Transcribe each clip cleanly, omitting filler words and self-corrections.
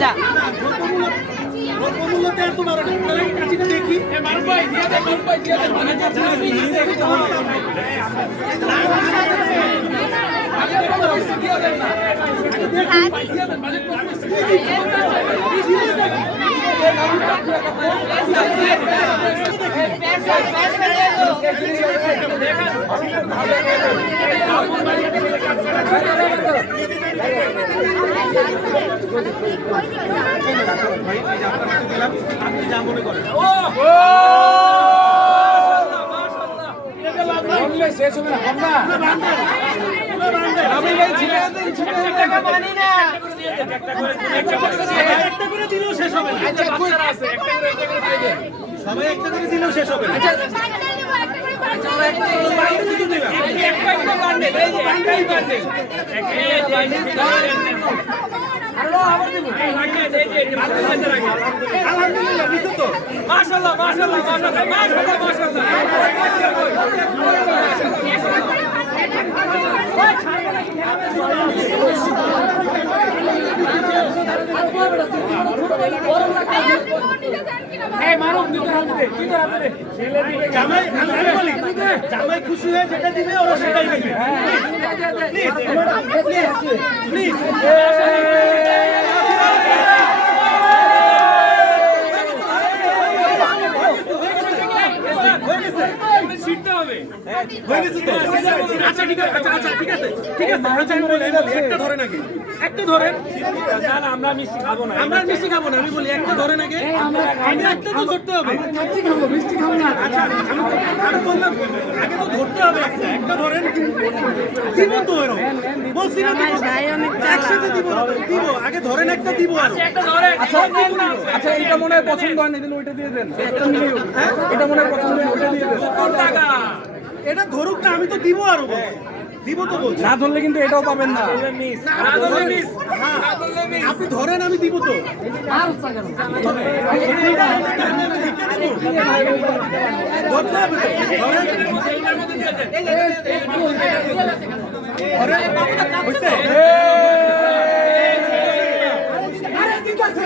যা দেখি আপনি যা মনে করেন শেষ হবে না একটা করে দিলেও শেষ হবে না সবাই একটা করে দিলেও শেষ হবে না আলহামদুলিল্লাহ দিছো তো মাশাআল্লাহ মাশাআল্লাহ মাশাআল্লাহ মাশাআল্লাহ মাশাআল্লাহ জামাই খুশি হয়ে যেটা দিবে ওরা সেটাই দিবে প্লিজ আচ্ছা ঠিক আছে একটা ধরেন আগে একটা ধরেন না আমরা মিষ্টি খাবো না আমি বলি একটা ধরেন আগে আমি একটা তো ধরতে হবে মিষ্টি খাবো না আচ্ছা আমি বললাম আগে তো ধরতে হবে একটা ধরেন দিব তো বলছি না একসাথে দিব আগে ধরেন একটা দিব আচ্ছা এটা মনে হয় পছন্দ হয় না দিলে ওইটা দিয়ে দেন এটা মনে হয় পছন্দ হয় ওইটা দিয়ে দেন এটা ধরুক না আমি তো দিব আরো দিব তো বলছি না ধরলে কিন্তু এটাও পাবেন না আপনি ধরেন আমি দিব তো ধরতে হবে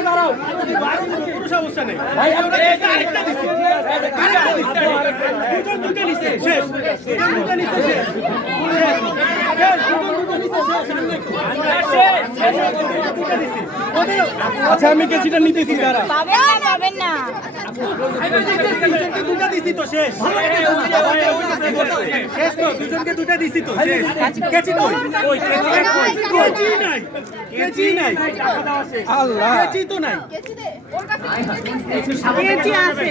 দাঁড়াও কোনো সমস্যা নেই আরেকটা দিচ্ছি দুটো নিচ্ছে শেষ আচ্ছা আমি কেজিটা নিতেছি দাঁড়া পাবেন না দুটা দিছি তো শেষ তো দুজনকে দুটা দিছি তো শেষ কেজি নাই কেজি নাই আল্লাহ কেজি তো নাই কেজি আছে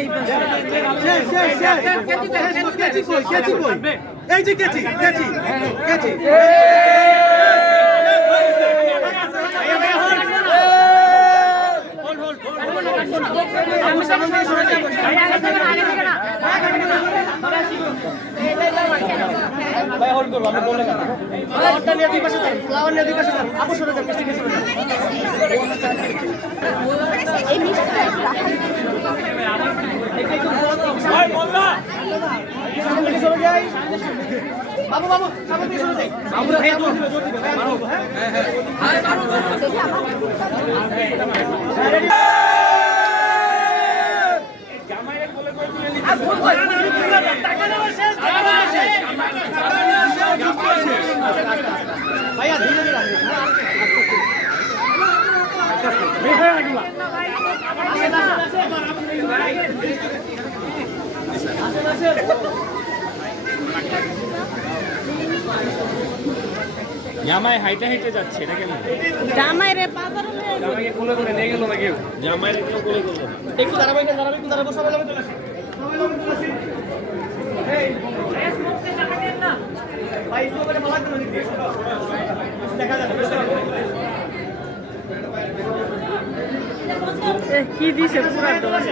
এই যে কেজি ভাইয়া ধীরে ধীরে জামাই হাইটে হাইটে যাচ্ছে এটা কেন জামাই রে বাজারে জামাইকে কোলে করে নিয়ে গেল না কেউ জামাই রে কেউ কোলে করলো একটু দাঁড়াবেন সবাই যাবে চলে আসে ভাই ইসো করে মালা করে দিন দেখা যাবে কি দিছে পুরা দোষ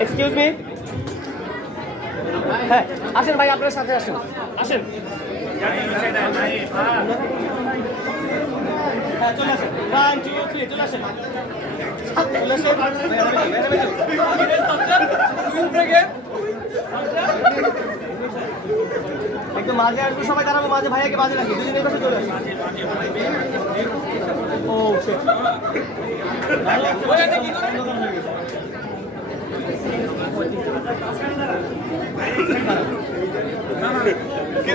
এক্সকিউজ মি হ্যাঁ আসেন ভাই আপনার সাথে আসেন আসেন হ্যাঁ চলে আসেন 1 2 3 চলে আসেন একদম মাঝে আসবো, সবাই দাঁড়াবো মাঝে, ভাইয়াকে বাজে রাখি, দুজনের পাশে চলে আসি। ও shit. কি